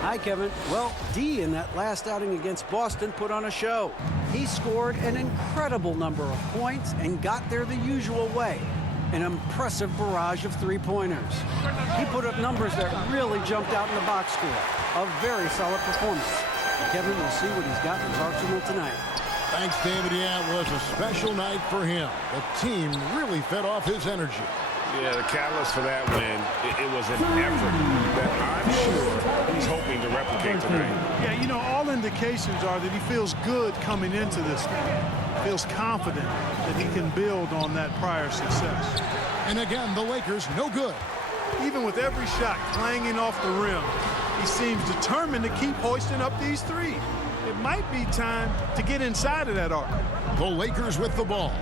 Hi, Kevin. Well, D in that last outing against Boston put on a show. He scored an incredible number of points and got there the usual way. An impressive barrage of three-pointers. He put up numbers that really jumped out in the box score. A very solid performance. Kevin will see what he's got in his arsenal tonight. Thanks, David. Yeah, it was a special night for him. The team really fed off his energy. Yeah, the catalyst for that win, it was an effort that I'm sure he's hoping to replicate tonight. Yeah, you know, all indications are that he feels good coming into this game. Feels confident that he can build on that prior success. And again, the Lakers no good. Even with every shot clanging off the rim, he seems determined to keep hoisting up these threes. It might be time to get inside of that arc. The Lakers with the ball.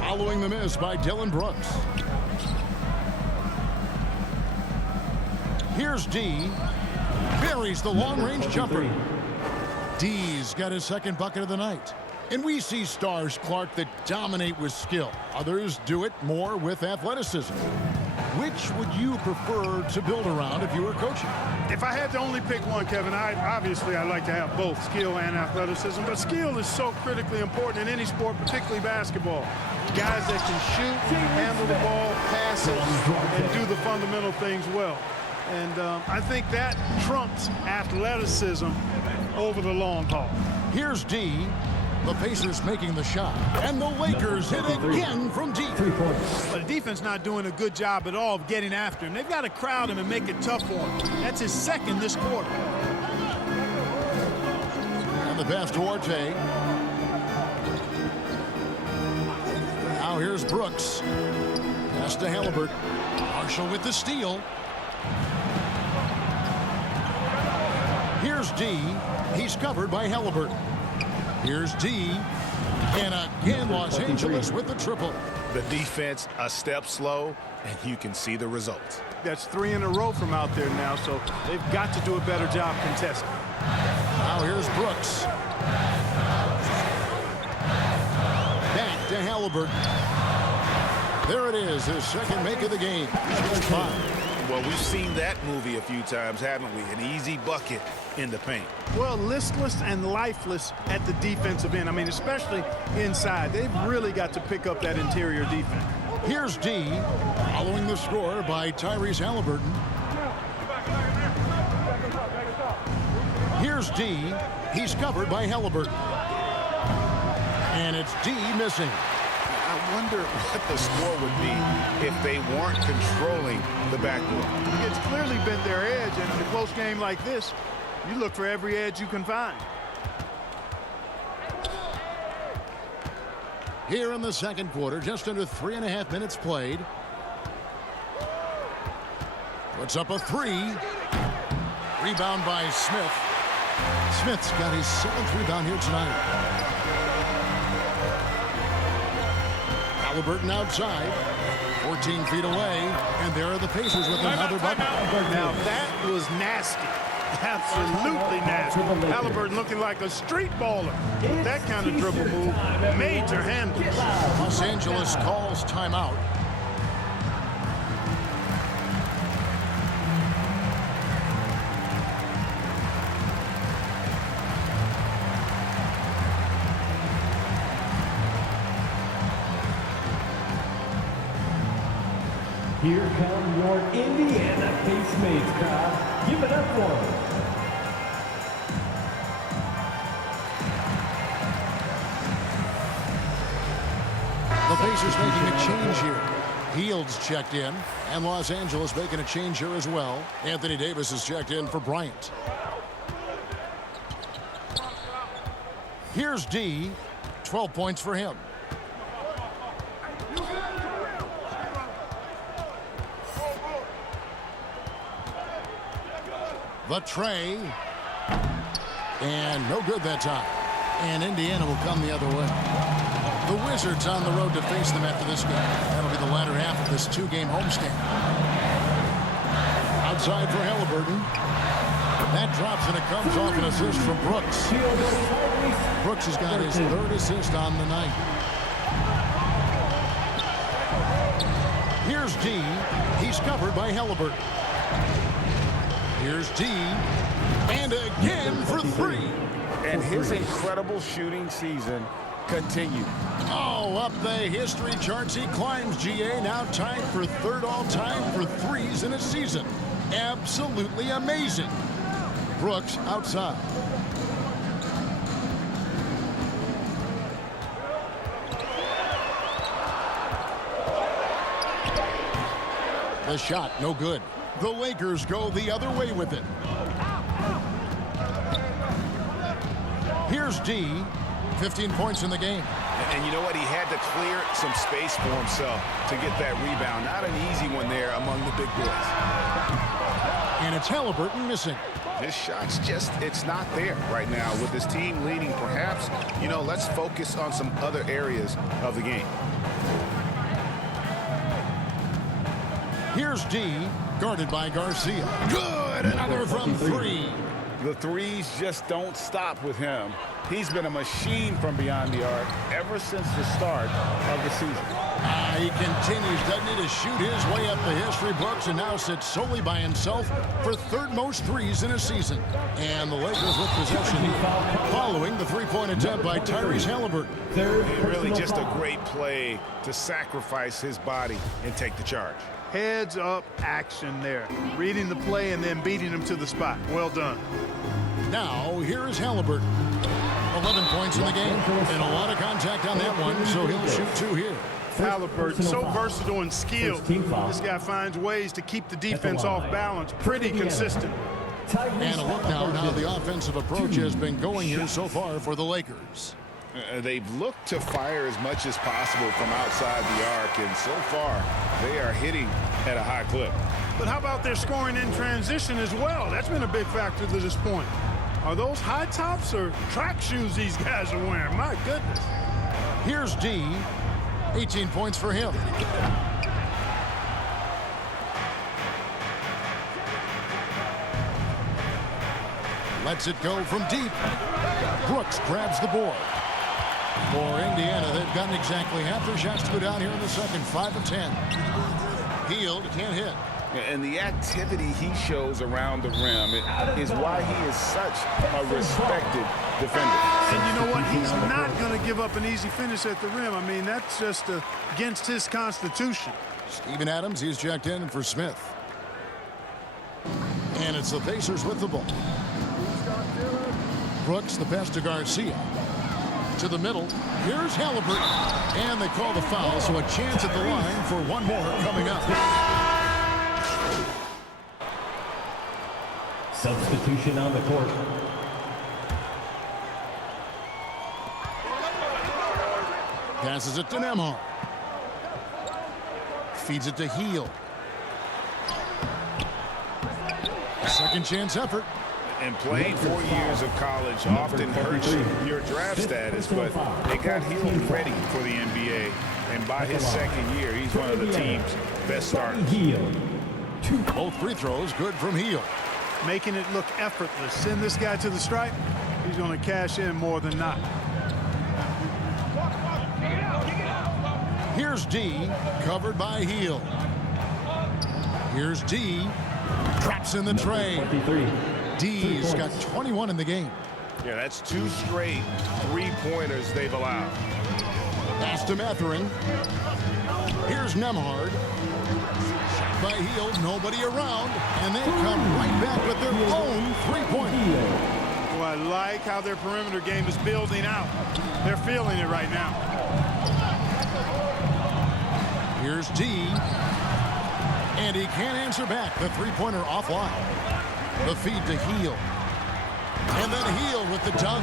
Following the miss by Dillon Brooks. Here's D. Buries the long-range jumper. D's got his second bucket of the night. And we see stars, Clark, that dominate with skill. Others do it more with athleticism. Which would you prefer to build around if you were coaching? If I had to only pick one, Kevin, obviously I'd like to have both skill and athleticism. But skill is so critically important in any sport, particularly basketball. Guys that can shoot, handle the ball, pass it, and do the fundamental things well. And I think that trumps athleticism over the long haul. Here's D. The Pacers making the shot. And the Lakers hit again from deep. But the defense not doing a good job at all of getting after him. They've got to crowd him and make it tough for him. That's his second this quarter. And the pass to Orte. Now here's Brooks. Pass to Halliburton. Marshall with the steal. Here's D. He's covered by Halliburton. Here's D. And again, Los Angeles with the triple. The defense a step slow, and you can see the results. That's 3 in a row from out there now, so they've got to do a better job contesting. Now here's Brooks. Back to Halliburton. There it is, his second make of the game. Well, we've seen that movie a few times, haven't we? An easy bucket in the paint. Well, listless and lifeless at the defensive end. I mean, especially inside. They've really got to pick up that interior defense. Here's D, following the score by Tyrese Halliburton. Here's D. He's covered by Halliburton. And it's D missing. I wonder what the score would be if they weren't controlling the backcourt. It's clearly been their edge, and in a close game like this, you look for every edge you can find. Here in the second quarter, just under 3.5 minutes played. Puts up a three. Rebound by Smith. Smith's got his 7th rebound here tonight. Halliburton outside, 14 feet away, and there are the Pacers with another bucket. Now that was nasty. Absolutely nasty. Halliburton looking like a street baller. That kind of dribble move, major handles. Los Angeles calls timeout. Here come your Indiana Pacemates crowd. Give it up for them. The Pacers making a change here. Fields checked in, and Los Angeles making a change here as well. Anthony Davis is checked in for Bryant. Here's D. 12 points for him. The tray. And no good that time. And Indiana will come the other way. The Wizards on the road to face them after this game. That'll be the latter half of this 2-game homestand. Outside for Halliburton. That drops and it comes off an assist from Brooks. Brooks has got his 3rd assist on the night. Here's D. He's covered by Halliburton. Here's D. And again for three. And his incredible shooting season continued. Oh, up the history charts he climbs, GA. Now tied for third all-time for threes in a season. Absolutely amazing. Brooks outside. The shot, no good. The Lakers go the other way with it. Here's D. 15 points in the game. And you know what? He had to clear some space for himself to get that rebound. Not an easy one there among the big boys. And it's Halliburton missing. His shot's just, it's not there right now. With his team leading, perhaps, you know, let's focus on some other areas of the game. Here's D, guarded by Garcia. Good, another from three. The threes just don't stop with him. He's been a machine from beyond the arc ever since the start of the season. He continues, doesn't he, to shoot his way up the history books and now sits solely by himself for third most threes in a season. And the Lakers with possession following the three-point attempt by Tyrese Halliburton. Really just a great play to sacrifice his body and take the charge. Heads up action there. Reading the play and then beating him to the spot. Well done. Now, here is Halliburton. 11 points in the game. And a lot of contact on that one, so he'll shoot two here. Halliburton, so versatile and skilled. This guy finds ways to keep the defense off balance. Pretty consistent. And a look now how the offensive approach has been going here so far for the Lakers. They've looked to fire as much as possible from outside the arc, and so far they are hitting at a high clip. But how about their scoring in transition as well? That's been a big factor to this point. Are those high tops or track shoes these guys are wearing? My goodness. Here's D. 18 points for him. Lets it go from deep. Brooks grabs the board. For Indiana, they've gotten exactly half their shots to go down here in the second. 5 of 10. Hield can't hit. And the activity he shows around the rim is why he is such a respected defender. And you know what? He's not going to give up an easy finish at the rim. I mean, that's just against his constitution. Steven Adams, he's checked in for Smith. And it's the Pacers with the ball. Brooks, the pass to Garcia. To the middle. Here's Halliburton. And they call the foul, so a chance at the line for one more coming up. Substitution on the court. Passes it to Nembhard. Feeds it to Hield. Second chance effort. And playing 4 years of college often hurts your draft status, but they got Hield ready for the NBA. And by his second year, he's one of the team's best starters. Both free throws good from Hield. Making it look effortless. Send this guy to the stripe. He's going to cash in more than not. Here's D, covered by Hield. Here's D, drops in the tray. D's got 21 in the game. Yeah, that's 2 straight three-pointers they've allowed. Pass to Mathurin. Here's Nembhard. Shot by Hield, nobody around, and they come right back with their own three-pointer. Well, I like how their perimeter game is building out. They're feeling it right now. Here's D. And he can't answer back. The three-pointer offline. The feed to Hield. And then Hield with the dunk.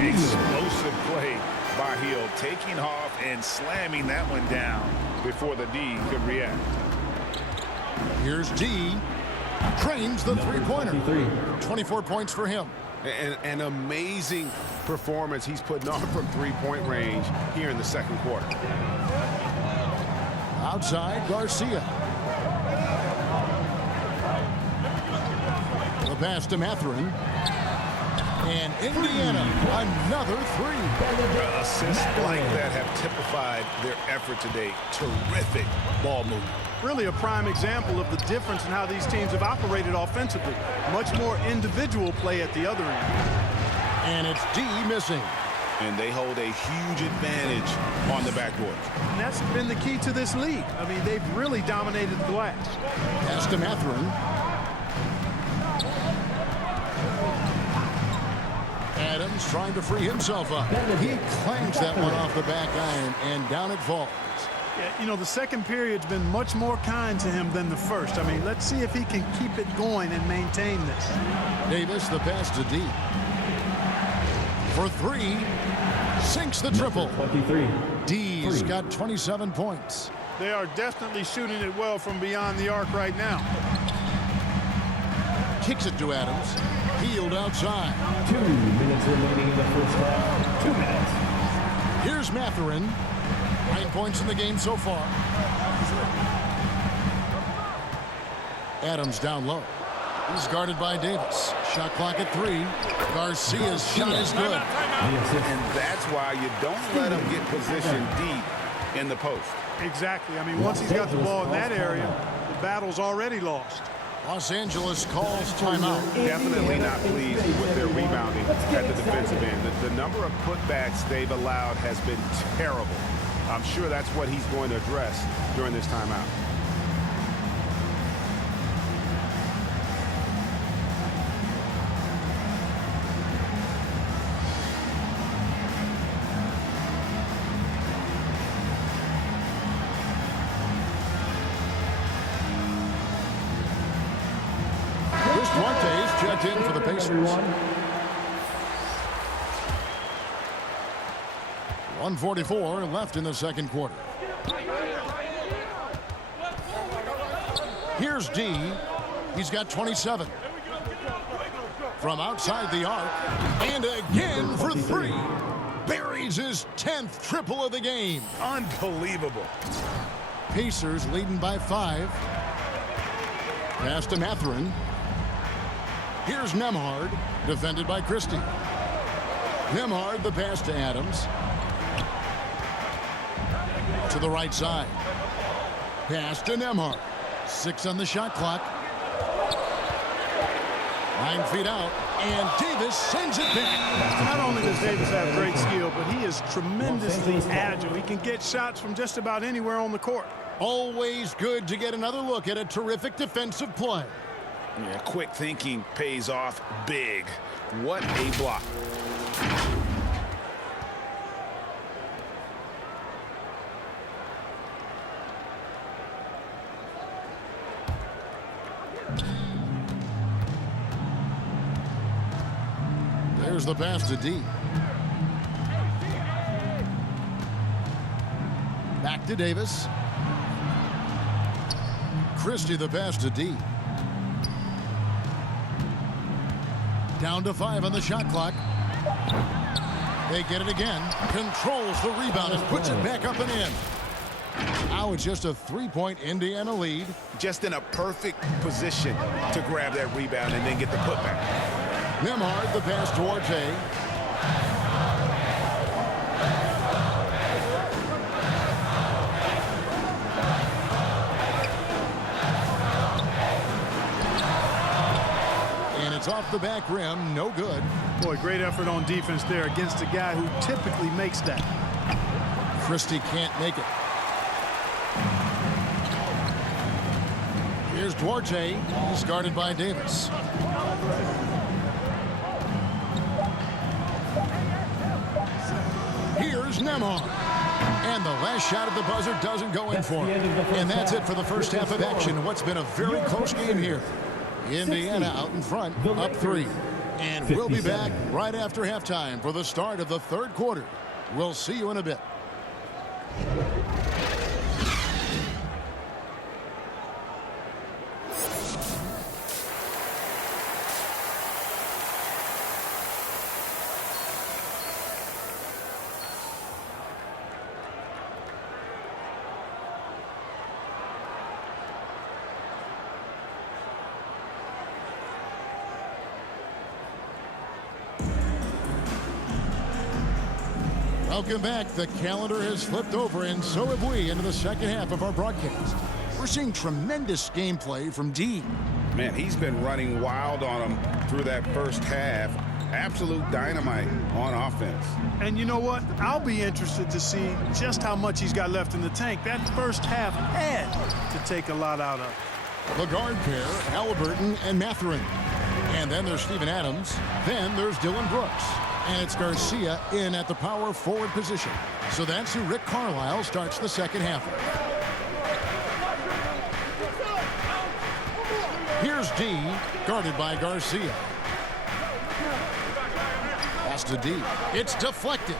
Explosive play by Hield, taking off and slamming that one down before the D could react. Here's D. Trains the three-pointer. 24 points for him. An amazing performance he's putting on from three-point range here in the second quarter. Outside, Garcia. The pass to Mathurin. And Indiana, another three. Assists like that have typified their effort today. Terrific ball movement. really a prime example of the difference in how these teams have operated offensively. Much more individual play at the other end. And it's D missing. And they hold a huge advantage on the backboard. And that's been the key to this league. I mean, they've really dominated the glass. Pass to Mathurin. Adams trying to free himself up. He clangs that one off the back iron, and down it falls. Yeah, you know, the second period's been much more kind to him than the first. I mean, let's see if he can keep it going and maintain this. Davis, the pass to D. For three, sinks the triple. 23. D's got 27 points. They are definitely shooting it well from beyond the arc right now. Kicks it to Adams. Healed outside. 2 minutes remaining in the first half. 2 minutes. Here's Mathurin. 9 points in the game so far. Adams down low. He's guarded by Davis. Shot clock at 3. Garcia's shot is good. And that's why you don't let him get positioned deep in the post. Exactly. I mean, once he's got the ball in that area, the battle's already lost. Los Angeles calls timeout. Definitely not pleased with their rebounding at the defensive end. The number of putbacks they've allowed has been terrible. I'm sure that's what he's going to address during this timeout. Duarte's checked in for the Pacers. 1:44 left in the second quarter. Here's D. He's got 27. From outside the arc. And again for 3. Buries his 10th triple of the game. Unbelievable. Pacers leading by 5. Pass to Mathurin. Here's Nembhard, defended by Christie. Nembhard, the pass to Adams. To the right side. Pass to Nembhard. 6 on the shot clock. 9 feet out, and Davis sends it back. Not only does Davis have great skill, but he is tremendously agile. He can get shots from just about anywhere on the court. Always good to get another look at a terrific defensive play. Yeah, quick thinking pays off big. What a block. There's the pass to D. Back to Davis. Christie, the pass to D. Down to 5 on the shot clock. They get it again. Controls the rebound and puts it back up and in. Now it's just a 3-point Indiana lead. Just in a perfect position to grab that rebound and then get the putback. Nembhard, the pass to Duarte. And it's off the back rim, no good. Boy, great effort on defense there against a guy who typically makes that. Christie can't make it. Here's Duarte. He's guarded by Davis. Here's Nembhard. And the last shot of the buzzer doesn't go in for him. And that's it for the first half of action. What's been a very close game here. Indiana out in front, up 3. And we'll be back right after halftime for the start of the third quarter. We'll see you in a bit. Welcome back. The calendar has flipped over, and so have we, into the second half of our broadcast. We're seeing tremendous gameplay from D. Man, he's been running wild on him through that first half. Absolute dynamite on offense. And you know what? I'll be interested to see just how much he's got left in the tank. That first half had to take a lot out of. The guard pair, Halliburton and Mathurin. And then there's Steven Adams. Then there's Dylan Brooks. And it's Garcia in at the power forward position. So that's who Rick Carlisle starts the second half with. Here's D, guarded by Garcia. Pass to D. It's deflected.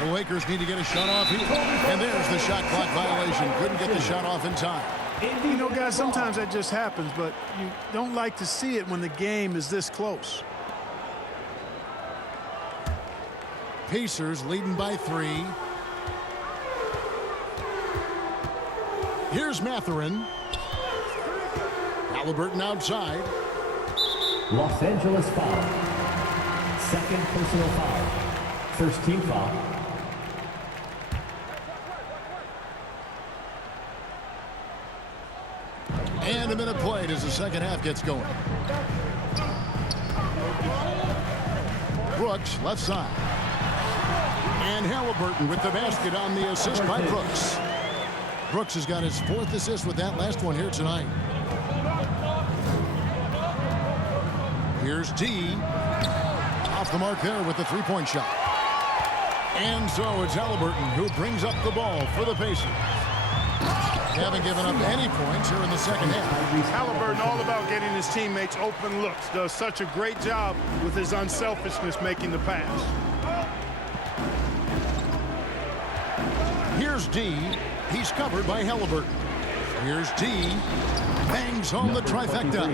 The Lakers need to get a shot off here. And there's the shot clock violation. Couldn't get the shot off in time. You know, guys, sometimes that just happens, but you don't like to see it when the game is this close. Pacers leading by 3. Here's Mathurin. Halliburton outside. Los Angeles foul. Second personal foul. First team foul. And a minute played as the second half gets going. Brooks, left side. And Halliburton with the basket on the assist by Brooks. Brooks has got his 4th assist with that last one here tonight. Here's D. Off the mark there with the three-point shot. And so it's Halliburton who brings up the ball for the Pacers. They haven't given up any points here in the second half. Halliburton all about getting his teammates open looks. Does such a great job with his unselfishness making the pass. Here's D. He's covered by Halliburton. Here's D. Bangs home the trifecta.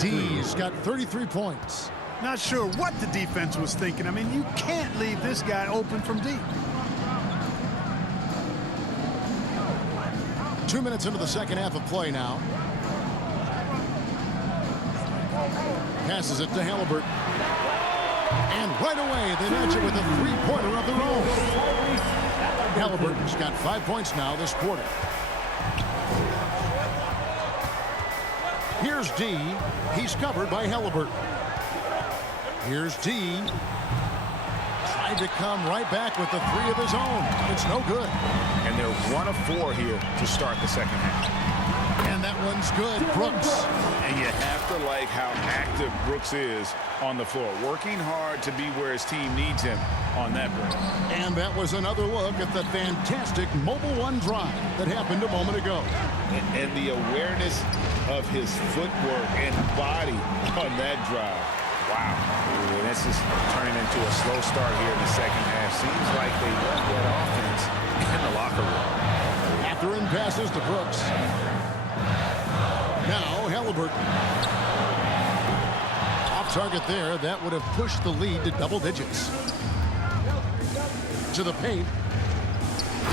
D's got 33 points. Not sure what the defense was thinking. I mean, you can't leave this guy open from deep. 2 minutes into the second half of play now. Passes it to Halliburton. And right away, they match it with a three-pointer of their own. Halliburton's got 5 points now this quarter. Here's D. He's covered by Halliburton. Here's D. Tried to come right back with the 3 of his own. It's no good. And they're 1 of 4 here to start the second half. And that one's good. Brooks. And you have to like how active Brooks is on the floor, working hard to be where his team needs him on that break. And that was another look at the fantastic Mobile One drive that happened a moment ago. And the awareness of his footwork and body on that drive. Wow. And this is turning into a slow start here in the second half. Seems like they left that offense in the locker room. Mathurin passes to Brooks. Now Halliburton. Off target there. That would have pushed the lead to double digits. To the paint.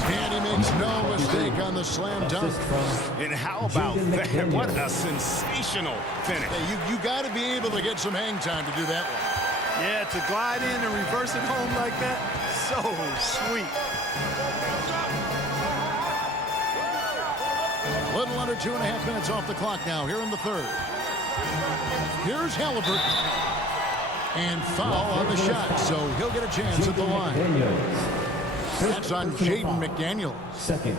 And he makes no mistake on the slam dunk. And how about that? What a sensational finish. Hey, you got to be able to get some hang time to do that one. Yeah, to glide in and reverse it home like that, so sweet. A little under 2.5 minutes off the clock now here in the third. Here's Halliburton. And foul on the shot, so he'll get a chance at the line. That's on Jaden McDaniels.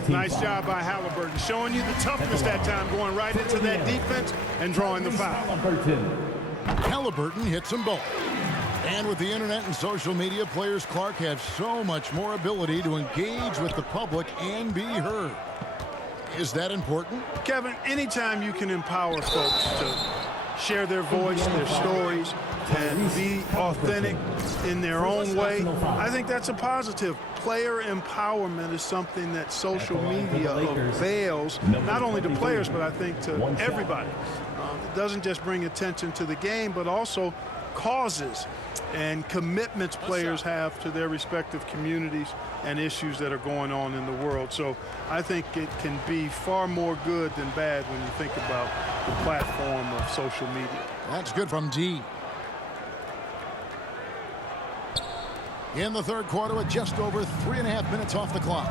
Nice job by Halliburton, showing you the toughness that time, going right into that defense and drawing the foul. Halliburton hits them both. And with the internet and social media, players Clark have so much more ability to engage with the public and be heard. Is that important? Kevin, anytime you can empower folks to share their voice, their stories, and be authentic in their own way, I think that's a positive. Player empowerment is something that social media avails, not only to players, but I think to everybody. It doesn't just bring attention to the game, but also causes and commitments players have to their respective communities and issues that are going on in the world. So I think it can be far more good than bad when you think about the platform of social media. That's good from D. in the third quarter with just over 3.5 minutes off the clock.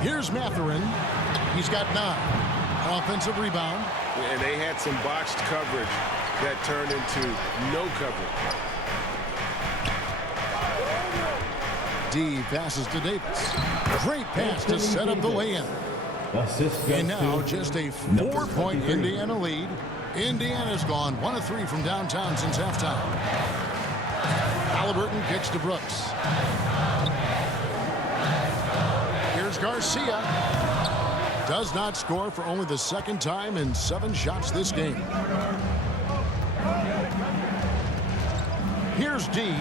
Here's Mathurin. He's got 9. Offensive rebound. And they had some botched coverage that turned into no coverage. D passes to Davis. Great pass to set up the lay-in. Assist And goes now to just a number 4-point 23. Indiana lead. Indiana's gone 1 of 3 from downtown since halftime. Halliburton kicks to Brooks. Here's Garcia. Does not score for only the second time in 7 shots this game. Here's D.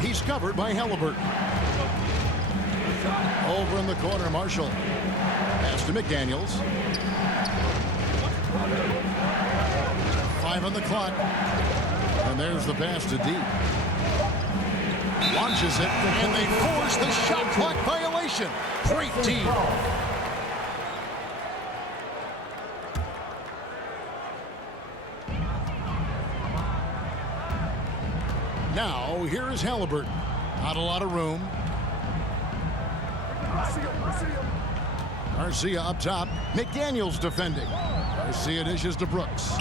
He's covered by Halliburton. Over in the corner, Marshall. Pass to McDaniels. 5 on the clock. And there's the pass to D. Launches it, and they force the shot clock violation. Great D. Now, here is Halliburton. Not a lot of room. Garcia up top. McDaniels defending. Garcia dishes to Brooks.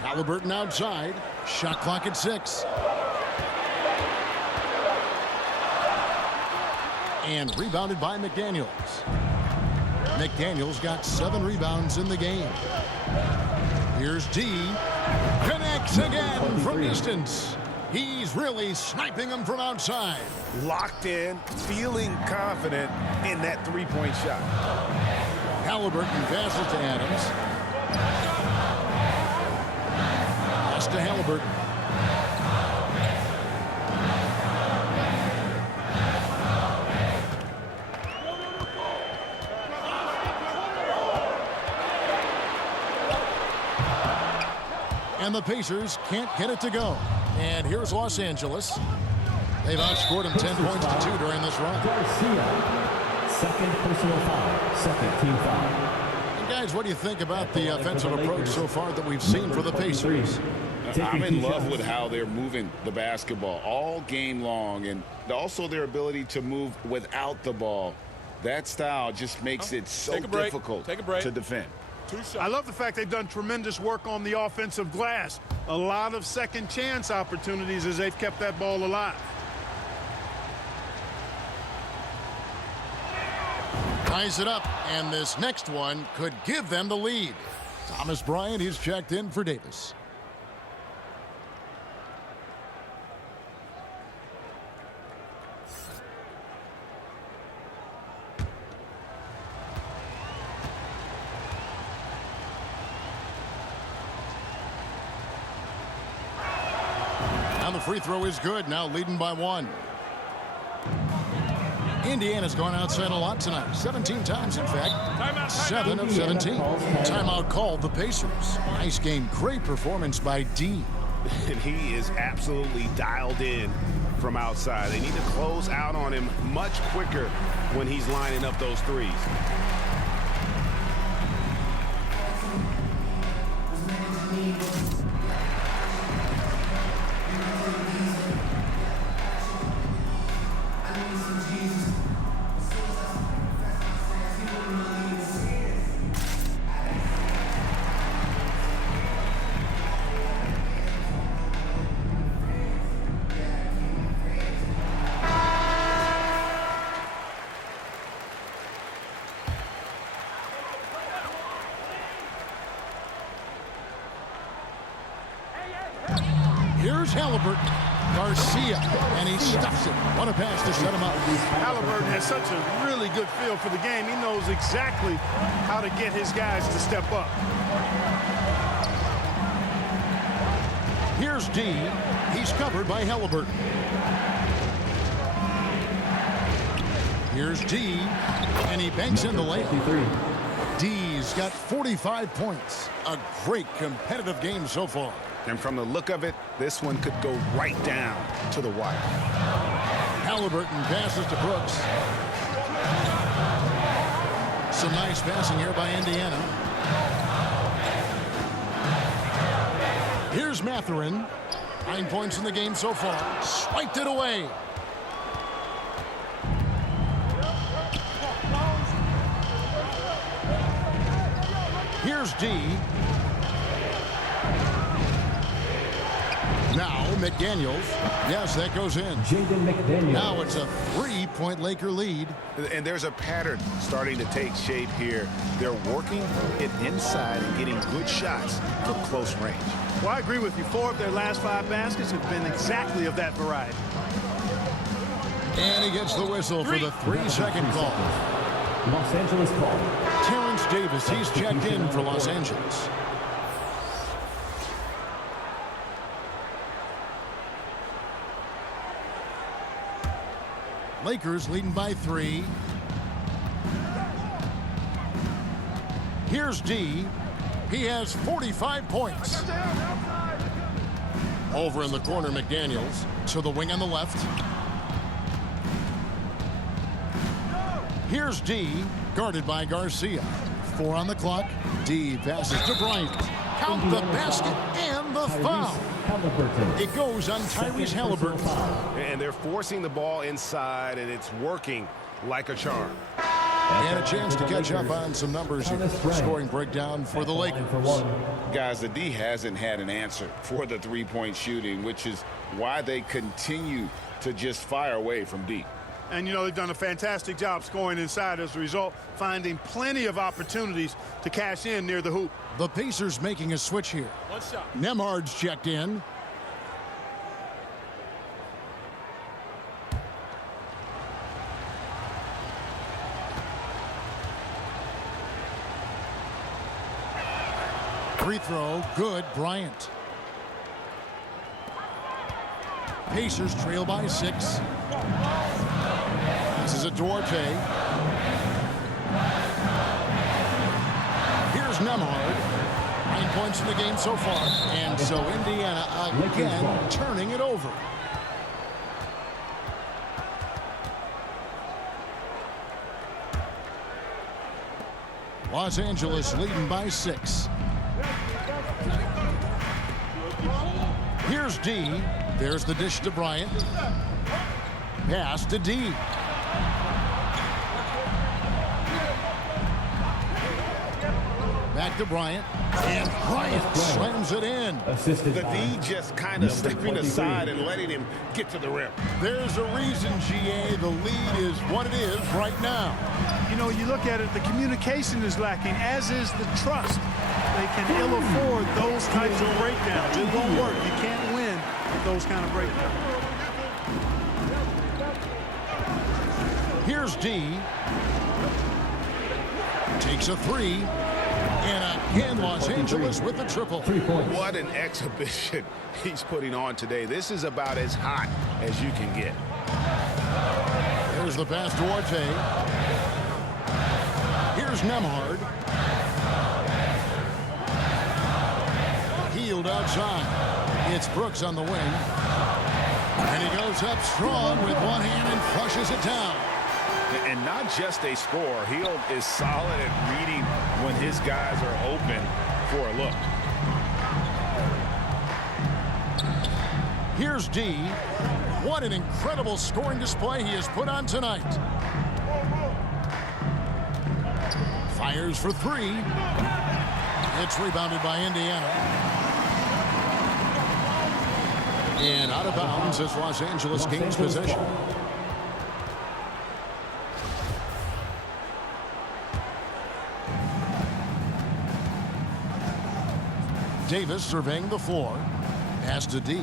Halliburton outside. Shot clock at 6. And rebounded by McDaniels. McDaniels got 7 rebounds in the game. Here's D. Connects again from distance. He's really sniping them from outside. Locked in, feeling confident in that three-point shot. Halliburton passes to Adams. Pass to Halliburton. And the Pacers can't get it to go. And here's Los Angeles. They've outscored them 10 points to 2 during this run. Garcia, second personal foul, second team foul. And guys, what do you think about the offensive approach so far that we've seen for the Pacers? I'm in love with how they're moving the basketball all game long, and also their ability to move without the ball. That style just makes it so difficult to defend. I love the fact they've done tremendous work on the offensive glass. A lot of second chance opportunities as they've kept that ball alive. Ties it up, and this next one could give them the lead. Thomas Bryant, he's checked in for Davis. And the free throw is good, now leading by 1. Indiana's gone outside a lot tonight. 17 times, in fact. 7 of 17. Timeout called the Pacers. Nice game. Great performance by D. And he is absolutely dialed in from outside. They need to close out on him much quicker when he's lining up those threes. Here's Halliburton. Garcia, and he stuffs it. What a pass to set him up. Halliburton has such a really good feel for the game. He knows exactly how to get his guys to step up. Here's D. He's covered by Halliburton. Here's D. And he banks in the layup. D's got 45 points. A great competitive game so far. And from the look of it, this one could go right down to the wire. Halliburton passes to Brooks. Some nice passing here by Indiana. Here's Mathurin. 9 points in the game so far. Swiped it away. Here's D. Now McDaniels. Yes, that goes in. Jaden McDaniels. Now it's a 3-point Laker lead. And there's a pattern starting to take shape here. They're working it inside and getting good shots from close range. Well, I agree with you. 4 of their last 5 baskets have been exactly of that variety. And he gets the whistle for the 3-second call. Los Angeles call. Terrence Davis, he's checked in for Los Angeles. Lakers leading by 3. Here's D. He has 45 points. Over in the corner, McDaniels. To the wing on the left. Here's D. Guarded by Garcia. 4 on the clock. D passes to Bryant. Count the basket and the foul. It goes on Tyrese Halliburton. And they're forcing the ball inside, and it's working like a charm. And a chance to catch up on some numbers here. Scoring breakdown for the Lakers. Guys, the D hasn't had an answer for the three-point shooting, which is why they continue to just fire away from deep. And, you know, they've done a fantastic job scoring inside as a result, finding plenty of opportunities to cash in near the hoop. The Pacers making a switch here. Nembhard's checked in. Free throw, good, Bryant. Pacers trail by 6. This is a Duarte. Here's Nembhard. 9 points in the game so far. And so Indiana again turning it over. Los Angeles leading by 6. Here's D. There's the dish to Bryant. Pass to D. Back to Bryant. And Bryant slams it in. Assisted The by D just kind of number stepping 23. aside and letting him get to the rim. There's a reason, GA, the lead is what it is right now. You know, you look at it, the communication is lacking, as is the trust. They can ill afford those types of breakdowns. It won't work. You can't win with those kind of breakdowns. Here's D. Takes a 3. And again, Los Angeles with the triple. 3 points. What an exhibition he's putting on today. This is about as hot as you can get. There's the pass to Duarte. Here's Nembhard. Healed outside. It's Brooks on the wing. And he goes up strong with one hand and flushes it down. And not just a scorer. Hield is solid at reading when his guys are open for a look. Here's D. What an incredible scoring display he has put on tonight. Fires for 3. It's rebounded by Indiana. And out of bounds as Los Angeles gains possession. Davis surveying the floor. Pass to D.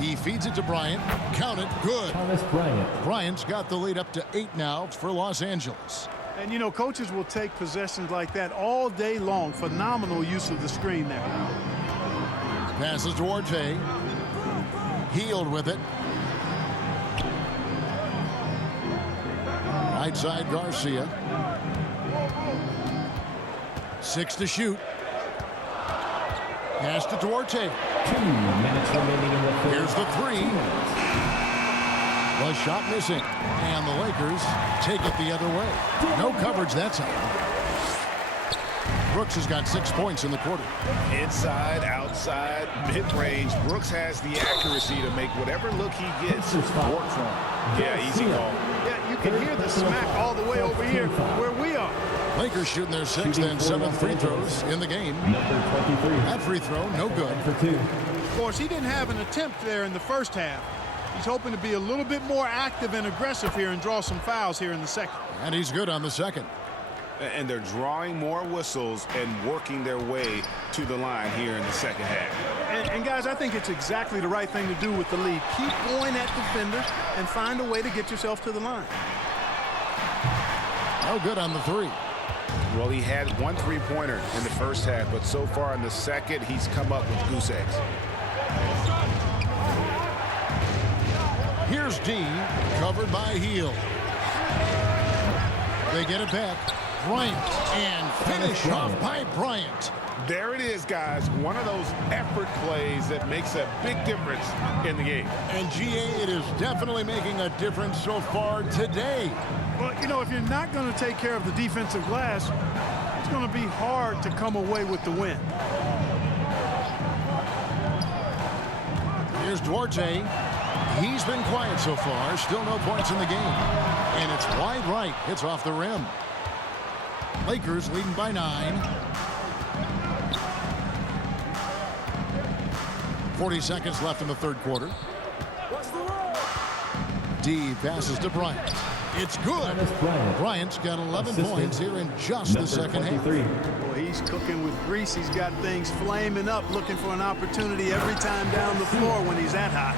He feeds it to Bryant. Count it. Good. Thomas Bryant. Bryant's got the lead up to 8 now for Los Angeles. And, you know, coaches will take possessions like that all day long. Phenomenal use of the screen there. Passes to Duarte. Healed with it. Right side Garcia. 6 to shoot. Pass to Duarte. 2 minutes remaining in the third. Here's the 3. 2 minutes. The shot missing. And the Lakers take it the other way. No coverage that time. Brooks has got 6 points in the quarter. Inside, outside, mid-range. Brooks has the accuracy to make whatever look he gets work for him. Yeah, easy call. Yeah, you can hear the smack all the way over here where we are. Lakers shooting their 6th and 7th free throws in the game. Number 23. That free throw, no good. For 2. Of course, he didn't have an attempt there in the first half. He's hoping to be a little bit more active and aggressive here and draw some fouls here in the second. And he's good on the second. And they're drawing more whistles and working their way to the line here in the second half. And guys, I think it's exactly the right thing to do with the lead. Keep going at defenders and find a way to get yourself to the line. No good on the 3. Well, he had 1 3-pointer in the first half, but so far in the second, he's come up with goose eggs. Here's D, covered by Hield. They get it back. Bryant, and finish off by Bryant. There it is, guys. One of those effort plays that makes a big difference in the game. And GA, it is definitely making a difference so far today. Well, you know, if you're not going to take care of the defensive glass, it's going to be hard to come away with the win. Here's Duarte. He's been quiet so far. Still no points in the game. And it's wide right. Hits off the rim. Lakers leading by 9. 40 seconds left in the third quarter. D passes to Bryant. It's good. Bryant's got 11 points here in just the second half. Well, he's cooking with grease. He's got things flaming up, looking for an opportunity every time down the floor when he's that hot.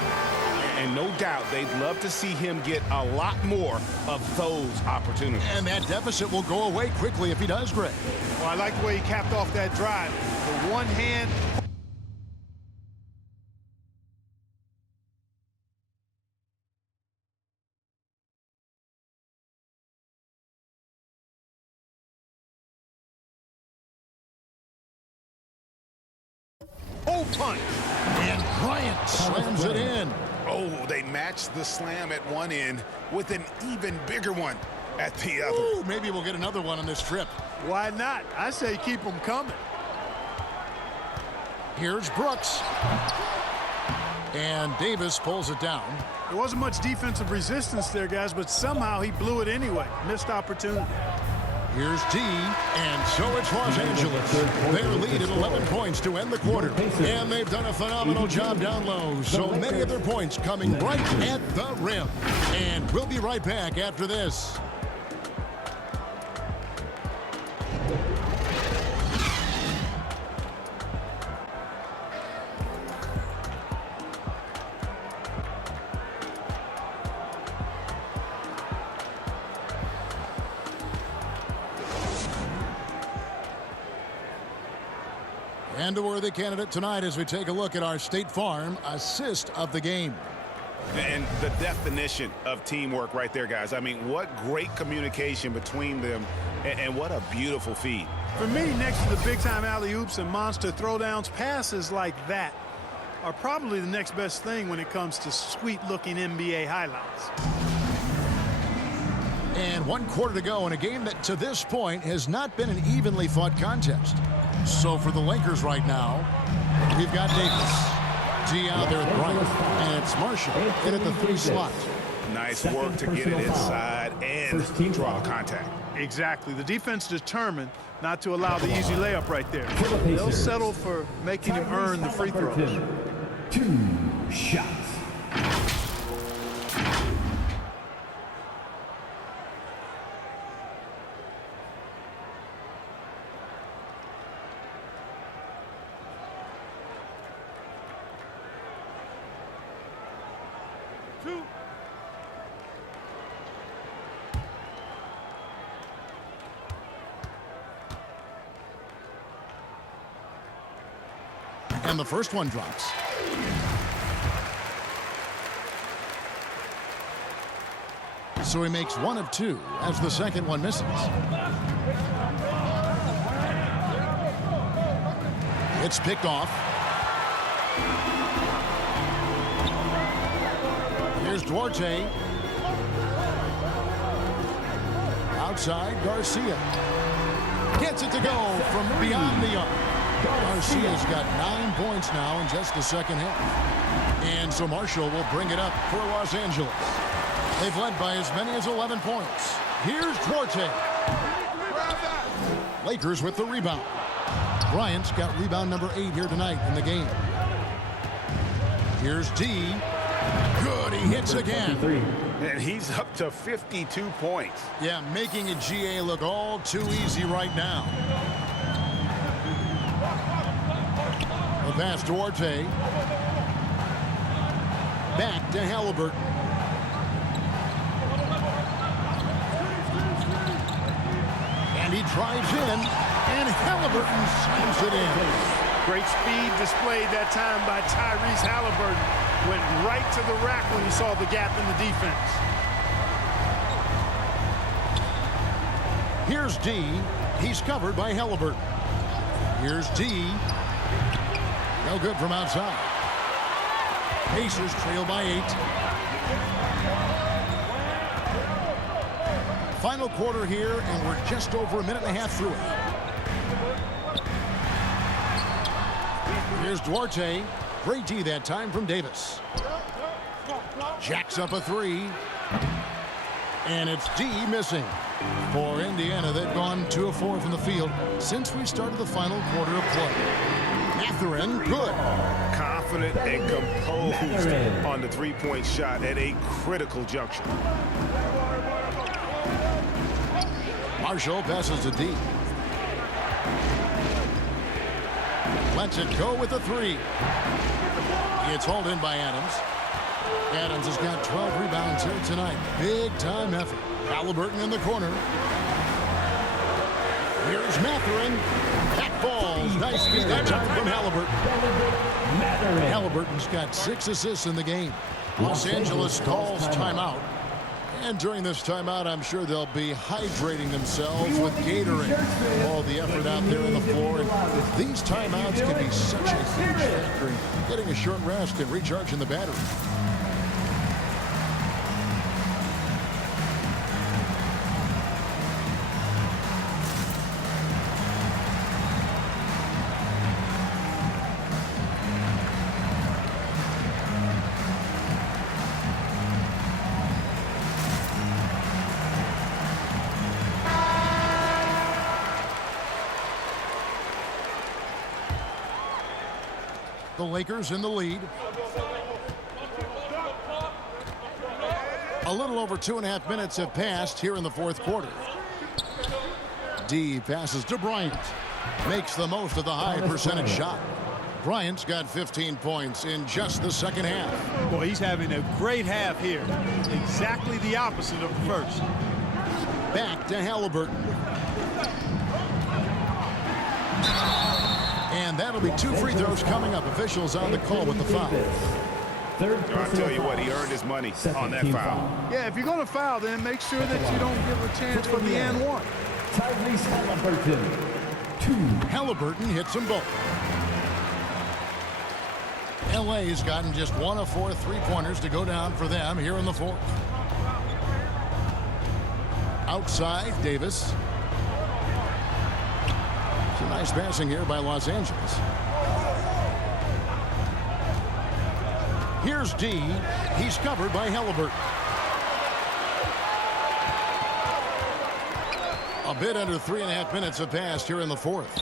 And no doubt they'd love to see him get a lot more of those opportunities. And that deficit will go away quickly if he does, Greg. Well, I like the way he capped off that drive. The one hand. Oh, punch. And Bryant slams it in. Oh, they matched the slam at one end with an even bigger one at the other. Ooh, maybe we'll get another one on this trip. Why not? I say keep them coming. Here's Brooks. And Davis pulls it down. There wasn't much defensive resistance there, guys, but somehow he blew it anyway. Missed opportunity. Here's D, and so it's Los Angeles. Their lead at 11 points to end the quarter. And they've done a phenomenal job down low. So many of their points coming right at the rim. And we'll be right back after this. And a worthy candidate tonight as we take a look at our State Farm assist of the game. And the definition of teamwork right there, guys. I mean, what great communication between them, and what a beautiful feed. For me, next to the big-time alley-oops and monster throwdowns, passes like that are probably the next best thing when it comes to sweet-looking NBA highlights. And 1 quarter to go in a game that to this point has not been an evenly fought contest. So for the Lakers right now, we've got Davis. G out there with Bryant. And it's Marshall in at the 3 slot. Nice work to get it inside and draw contact. Exactly. The defense determined not to allow the easy layup right there. They'll settle for making him earn the free throws. 2 shots. And the first one drops. So he makes 1 of 2 as the second one misses. It's picked off. Here's Duarte. Outside, Garcia. Gets it to go from beyond the arc. Garcia's got 9 points now in just the second half. And so Marshall will bring it up for Los Angeles. They've led by as many as 11 points. Here's Duarte. Lakers with the rebound. Bryant's got rebound number 8 here tonight in the game. Here's D. Good, he hits again. And he's up to 52 points. Yeah, making a GA look all too easy right now. The pass to Duarte. Back to Halliburton. And he drives in, and Halliburton slams it in. Great speed displayed that time by Tyrese Halliburton. Went right to the rack when he saw the gap in the defense. Here's D. He's covered by Halliburton. Here's D. No good from outside. Pacers trail by 8. Final quarter here, and we're just over a minute and a half through it. Here's Duarte. Great D that time from Davis. Jacks up a 3. And it's D missing. For Indiana, they've gone 2 of 4 from the field since we started the final quarter of play. Mathurin, good. Confident and composed on the three-point shot at a critical juncture. Marshall passes to D. Lets it go with the 3. It's hauled in by Adams. Adams has got 12 rebounds here tonight. Big time effort. Halliburton in the corner. Here's Mathurin. That falls. Nice feed that time from Halliburton. Halliburton's got 6 assists in the game. Los Angeles calls timeout. And during this timeout, I'm sure they'll be hydrating themselves with Gatorade. All the effort out there on the floor. And these timeouts can be such a huge factor in getting a short rest and recharging the battery. The Lakers in the lead. A little over 2.5 minutes have passed here in the fourth quarter. D passes to Bryant. Makes the most of the high percentage shot. Bryant's got 15 points in just the second half. Boy, he's having a great half here. Exactly the opposite of the first. Back to Halliburton. And that'll be 2 free throws coming up. Officials on the call with the foul. I'll tell you what, he earned his money on that foul. Yeah, if you're going to foul, then make sure that you don't give a chance for the and one. Tyrese Halliburton. 2. Halliburton hits them both. LA's gotten just 1 of 4 3-pointers to go down for them here in the fourth. Outside, Davis. Some nice passing here by Los Angeles. Here's D. He's covered by Halliburton. A bit under 3.5 minutes have passed here in the fourth.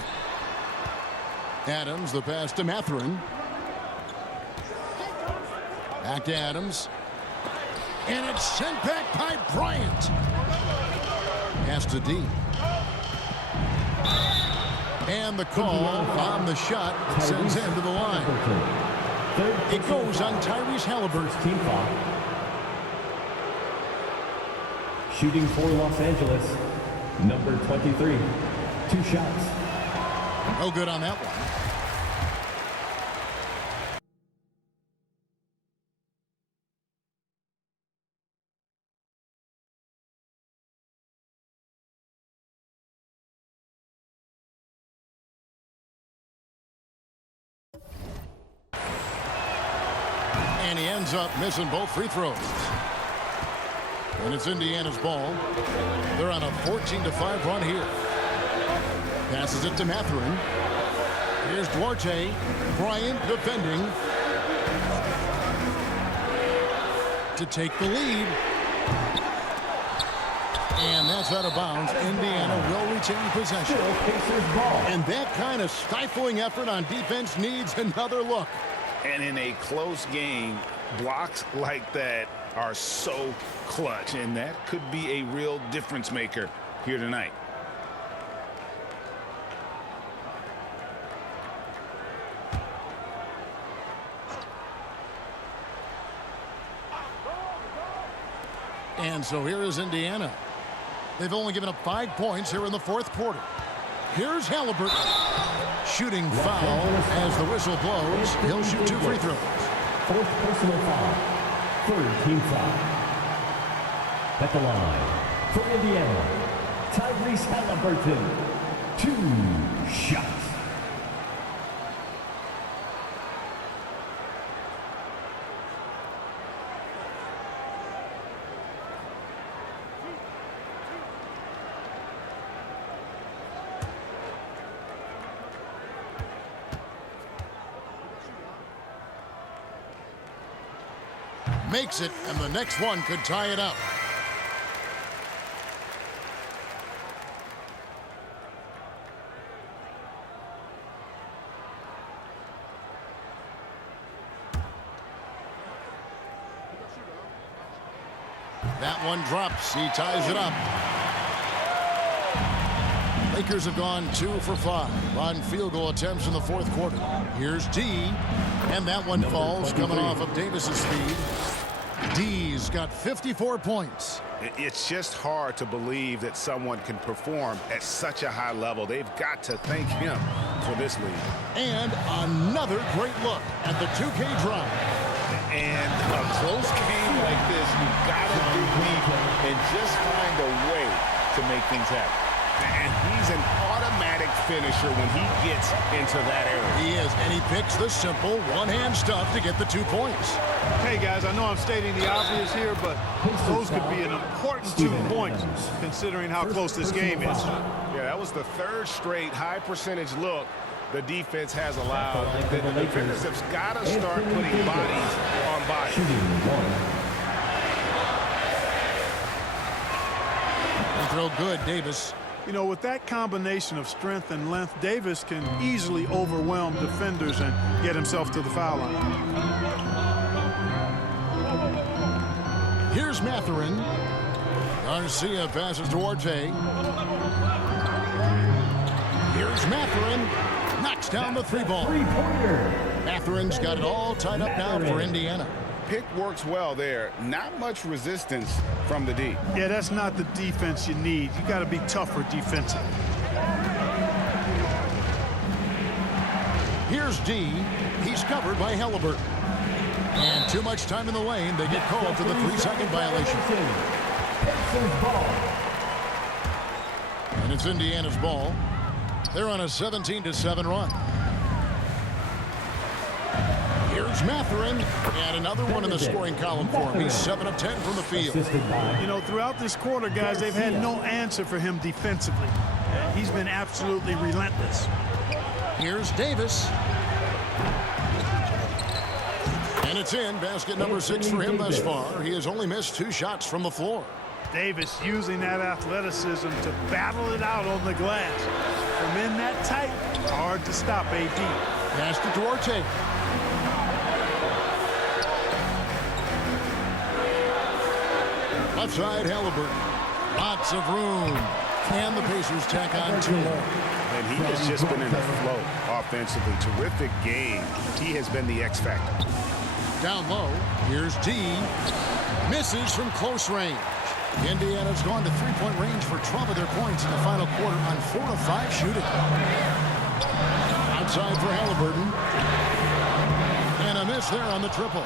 Adams, the pass to Mathurin. Back to Adams. And it's sent back by Bryant. Pass to D. And the call on the shot sends him to the line. It goes on Tyrese Halliburton. Team foul. Shooting for Los Angeles, number 23. 2 shots. No good on that one. And he ends up missing both free throws. And it's Indiana's ball. They're on a 14-5 run here. Passes it to Mathurin. Here's Duarte. Bryant defending to take the lead. And that's out of bounds. Indiana will retain possession. And that kind of stifling effort on defense needs another look. And in a close game, blocks like that are so clutch, and that could be a real difference maker here tonight. And so here is Indiana. They've only given up 5 points here in the fourth quarter. Here's Halliburton. Shooting foul as the whistle blows. He'll shoot 2 free throws. Fourth personal foul. Third team foul. At the line for Indiana, Tyrese Halliburton. 2 shots. Makes it, and the next one could tie it up. That one drops. He ties it up. Lakers have gone 2 for 5 on field goal attempts in the fourth quarter. Here's D, and that one falls coming off of Davis's speed. D's got 54 points. It's just hard to believe that someone can perform at such a high level. They've got to thank him for this lead. And another great look at the 2K drive. And a close game like this, you've got to dig deep and just find a way to make things happen. And he's an automatic finisher when he gets into that area. He is, and he picks the simple one-hand stuff to get the 2 points. Hey, guys, I know I'm stating the obvious here, but those could be an important 2 points considering how close this game is. Yeah, that was the 3rd straight high-percentage look the defense has allowed. The defenders have got to start putting bodies on bodies. They throw good, Davis. You know, with that combination of strength and length, Davis can easily overwhelm defenders and get himself to the foul line. Here's Mathurin. Garcia passes to Duarte. Here's Mathurin. Knocks down the 3-ball. Mathurin's got it all tied up now for Indiana. Pick works well there. Not much resistance from the D. Yeah, that's not the defense you need. You got to be tougher defensively. Here's D. He's covered by Halliburton. And too much time in the lane. They get called for the 3-second violation. And it's Indiana's ball. They're on a 17-7 run. Here's Mathurin, and another one in the scoring column for him. He's 7 of 10 from the field. You know, throughout this quarter, guys, they've had no answer for him defensively. And he's been absolutely relentless. Here's Davis. And it's in. Basket number 6 for him thus far. He has only missed 2 shots from the floor. Davis using that athleticism to battle it out on the glass. From in that tight, hard to stop AD. Pass to Duarte. Left side, Halliburton. Lots of room. Can the Pacers tack on 2 more? And he has just been in a flow offensively. Terrific game. He has been the X factor. Down low, here's D. Misses from close range. Indiana's gone to 3-point range for 12 of their points in the final quarter on 4 of 5 shooting. Outside for Halliburton. And a miss there on the triple.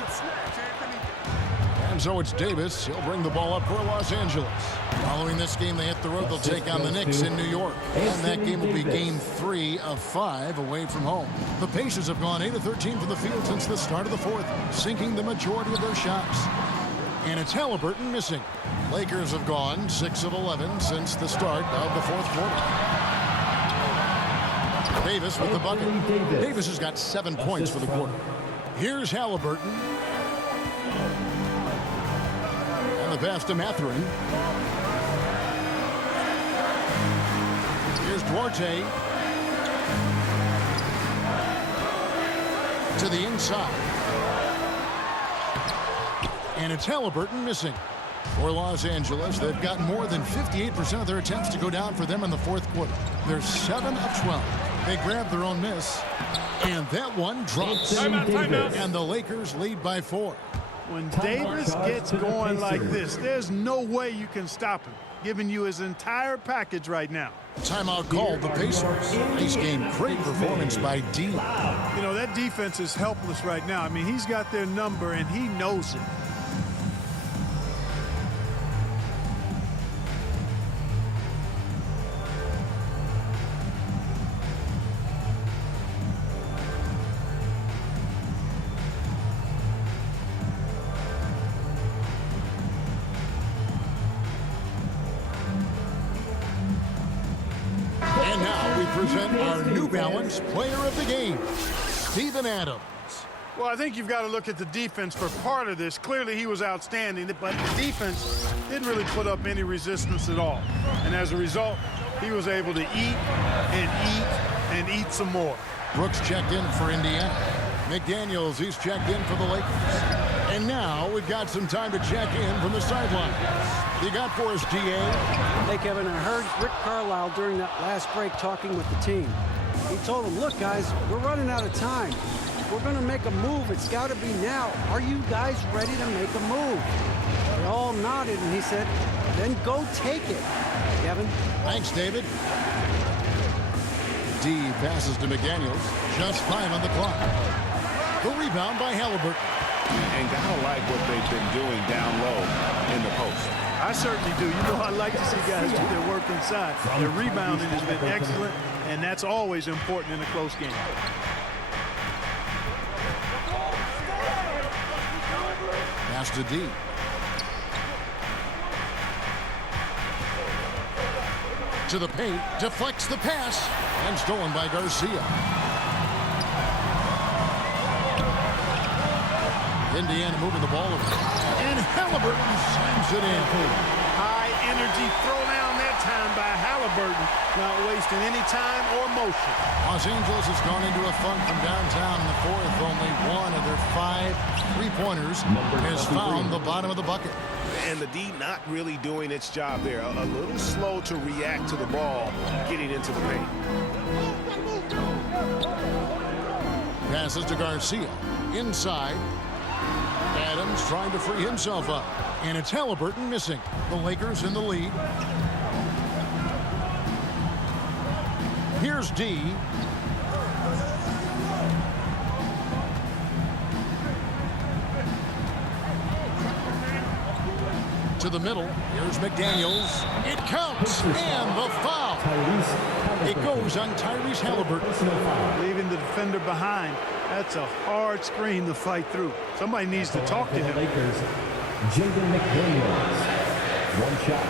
And so it's Davis. He'll bring the ball up for Los Angeles. Following this game, they hit the road. They'll take on the Knicks in New York. And that game will be game 3 of 5 away from home. The Pacers have gone 8 of 13 from the field since the start of the fourth, sinking the majority of their shots. And it's Halliburton missing. Lakers have gone 6 of 11 since the start of the fourth quarter. Davis with the bucket. Anthony Davis has got 7 points for the quarter. Here's Halliburton. And the pass to Mathurin. Here's Duarte. To the inside. And it's Halliburton missing. For Los Angeles, they've got more than 58% of their attempts to go down for them in the fourth quarter. They're 7 of 12. They grab their own miss. And that one drops. And the Lakers lead by 4. When Davis gets going like this, there's no way you can stop him, giving you his entire package right now. Timeout called the Pacers. Nice game. Great performance by D. You know, that defense is helpless right now. I mean, he's got their number, and he knows it. And now we present our New Balance Player of the Game, Steven Adams. Well, I think you've got to look at the defense for part of this. Clearly, he was outstanding, but the defense didn't really put up any resistance at all. And as a result, he was able to eat and eat and eat some more. Brooks checked in for Indiana. McDaniels, he's checked in for the Lakers. And now we've got some time to check in from the sidelines. You got for us, GA? Hey, Kevin, I heard Rick Carlisle during that last break talking with the team. He told them, look, guys, we're running out of time. We're going to make a move. It's got to be now. Are you guys ready to make a move? They all nodded, and he said, then go take it. Kevin? Thanks, David. D passes to McDaniels. Just 5 on the clock. The rebound by Halliburton. And gotta like what they've been doing down low in the post. I certainly do. You know, I like to see guys do their work inside. Their rebounding has been excellent, and that's always important in a close game. Pass to D. To the paint, deflects the pass, and stolen by Garcia. Indiana moving the ball over. And Halliburton slams it in. High energy throwdown that time by Halliburton, not wasting any time or motion. Los Angeles has gone into a funk from downtown in the fourth. Only one of their 5 3-pointers has found the bottom of the bucket. And the D not really doing its job there. A little slow to react to the ball getting into the paint. Passes to Garcia. Inside. Adams trying to free himself up. And it's Halliburton missing. The Lakers in the lead. Here's D. To the middle. Here's McDaniels. It counts. And the foul. It goes on Tyrese Halliburton. Leaving the defender behind. That's a hard screen to fight through. Somebody needs to talk to him. Lakers, Jaden McDaniels. One shot.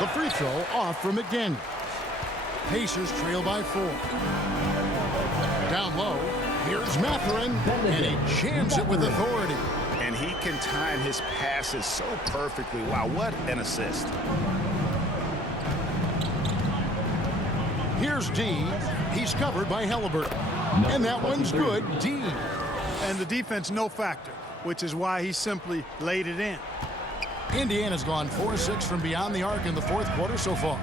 The free throw off from McDaniels. Pacers trail by 4. Down low, here's Mathurin, and he jams it with authority. And he can time his passes so perfectly. Wow, what an assist. Here's D. He's covered by Halliburton. And that one's good. D. And the defense no factor, which is why he simply laid it in. Indiana's gone 4-6 from beyond the arc in the fourth quarter so far.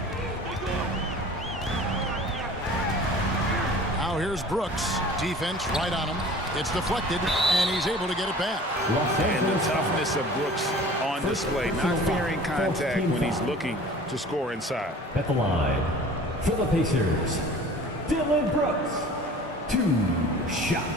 Now here's Brooks. Defense right on him. It's deflected, and he's able to get it back. And the toughness of Brooks on display, not fearing contact when he's looking to score inside. At the line, for the Pacers, Dillon Brooks. 2 shots.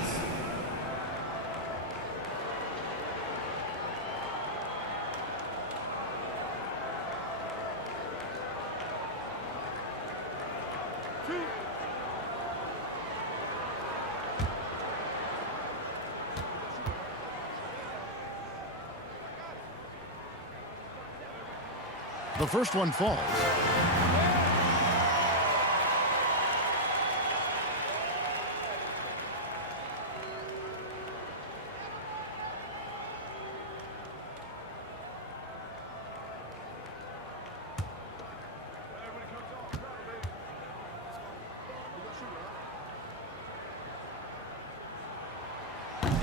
The first one falls.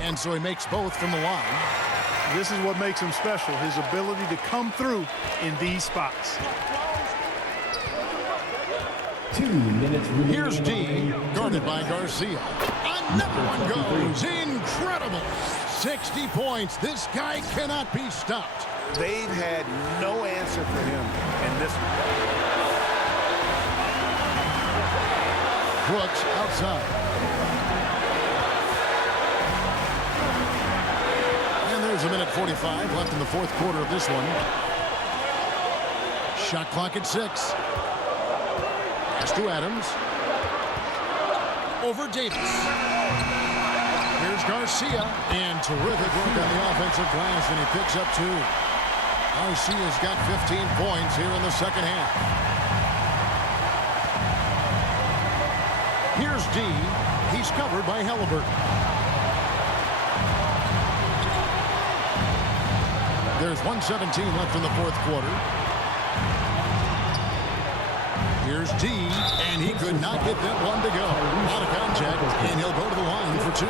And so he makes both from the line. This is what makes him special, his ability to come through in these spots. 2 minutes remaining. Here's D, guarded by Garcia. Another one goes. Incredible. 60 points. This guy cannot be stopped. They've had no answer for him in this one. Brooks outside. And there's a minute 45 left in the fourth quarter of this one. Shot clock at 6. Pass to Adams. Over Davis. Here's Garcia. And terrific work on the offensive glass, and he picks up 2. Garcia's got 15 points here in the second half. Here's D. He's covered by Halliburton. There's 1:17 left in the fourth quarter. Here's D, and he could not get that one to go. Out of contact, and he'll go to the line for 2.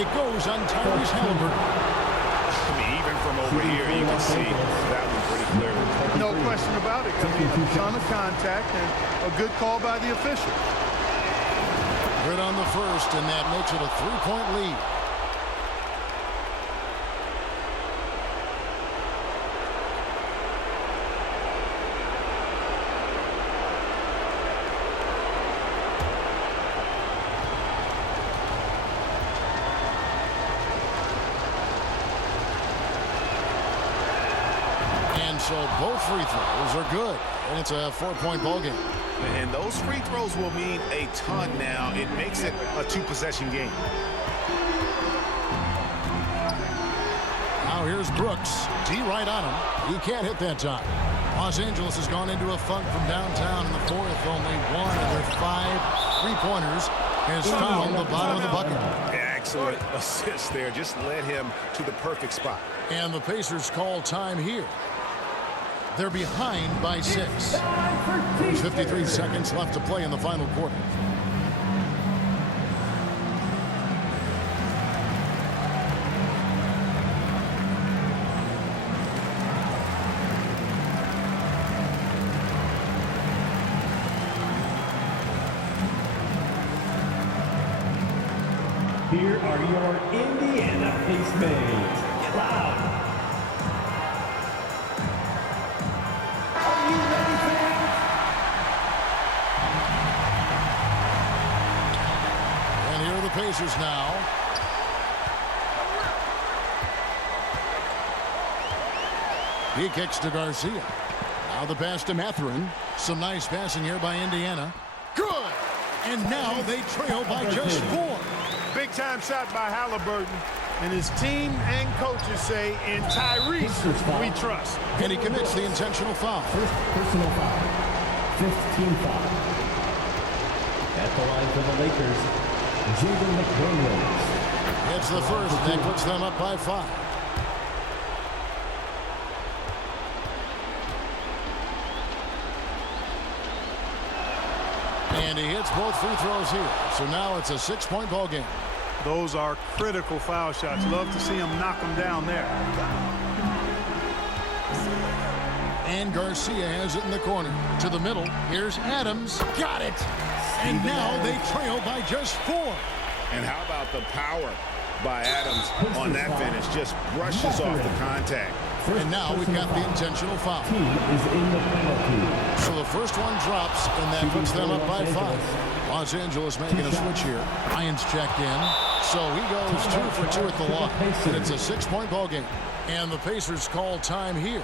It goes on Tyrese Halliburton. I mean, even from over here, you can see that one pretty clearly. No question about it. I mean, a ton of contact and a good call by the official. Good on the first, and that makes it a 3-point lead. So both free throws are good, and it's a 4-point ball game. And those free throws will mean a ton now. It makes it a 2-possession game. Now here's Brooks. D right on him. He can't hit that time. Los Angeles has gone into a funk from downtown in the fourth. Only one of their 5 three-pointers has found the bottom of the bucket. Excellent assist there. Just led him to the perfect spot. And the Pacers call time here. They're behind by 6. There's 53 seconds left to play in the final quarter. Here are your Indiana Pacemates. Cloud. Pacers now. He kicks to Garcia. Now the pass to Mathurin. Some nice passing here by Indiana. Good! And now they trail by just 4. Big time shot by Halliburton. And his team and coaches say, in Tyrese, we trust. And he commits the intentional foul. First personal foul. 15 foul. At the line for the Lakers, Jaden McDaniels. It's the first, and that puts them up by 5. And he hits both free throws here. So now it's a 6-point ball game. Those are critical foul shots. Love to see him knock them down there. And Garcia has it in the corner. To the middle. Here's Adams. Got it. And now they trail by just 4. And how about the power by Adams on that finish? Just brushes off the contact. And now we've got the intentional foul. Team is in the penalty. So the first one drops, and that puts them up by 5. Los Angeles making a switch here. Lyons checked in. So he goes 2 for 2 at the line. And it's a 6-point ball game. And the Pacers call time here.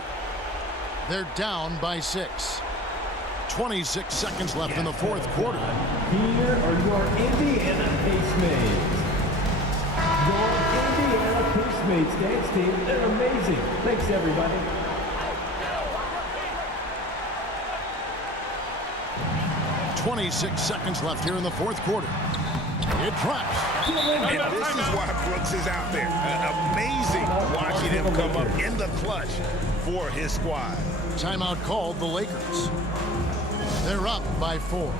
They're down by 6. 26 seconds left in the fourth quarter. Here are your Indiana Pacemates. Your Indiana Pacemates dance team. They're amazing. Thanks, everybody. 26 seconds left here in the fourth quarter. It drops. And this is why Brooks is out there. Amazing watching him come up in the clutch for his squad. Timeout called the Lakers. They're up by 4.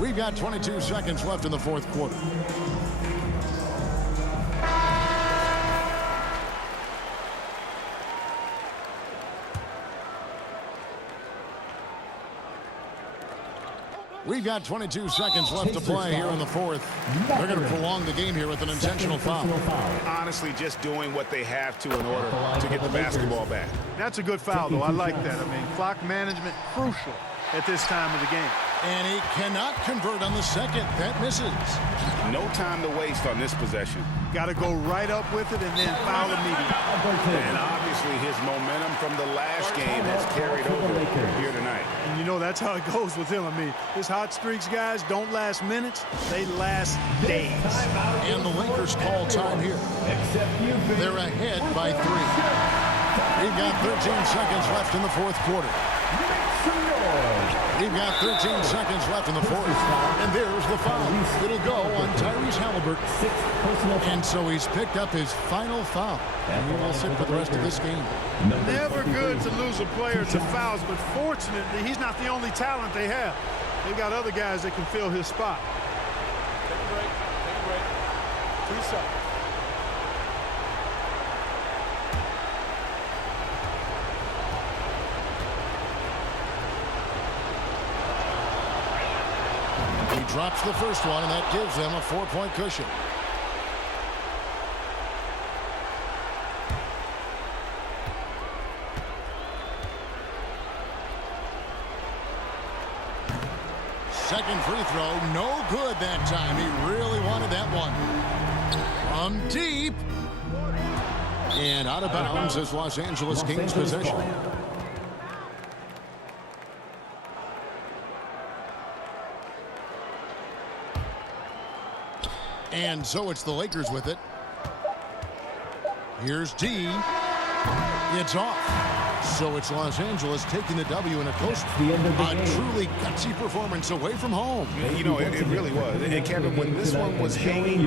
We've got 22 seconds left in the fourth quarter. We've got 22 seconds left to play here in the fourth. They're going to prolong the game here with an intentional foul. Honestly, just doing what they have to in order to get the basketball back. That's a good foul, though. I like that. I mean, clock management crucial at this time of the game. And he cannot convert on the second. That misses. No time to waste on this possession. Got to go right up with it and then foul immediately. And obviously his momentum from the last game has carried over here tonight. And you know that's how it goes with him. I mean, his hot streaks, guys, don't last minutes. They last days. And the Lakers call time here. They're ahead by 3. We've got 13 seconds left in the fourth quarter. We've got 13 seconds left in the fourth. And there's the foul. It'll go on Tyrese Haliburton. And so he's picked up his final foul. And he will sit for the rest of this game. Never good to lose a player to fouls, but fortunately, he's not the only talent they have. They've got other guys that can fill his spot. Take a break. Take a break. 2 seconds. He drops the first one, and that gives them a 4-point cushion. Second free throw, no good that time. He really wanted that one. From deep. And out of bounds as Los Angeles gains possession. And so it's the Lakers with it. Here's D. It's off. So it's Los Angeles taking the W in a truly gutsy performance away from home. You know, it really was. And Kevin, when this one was hanging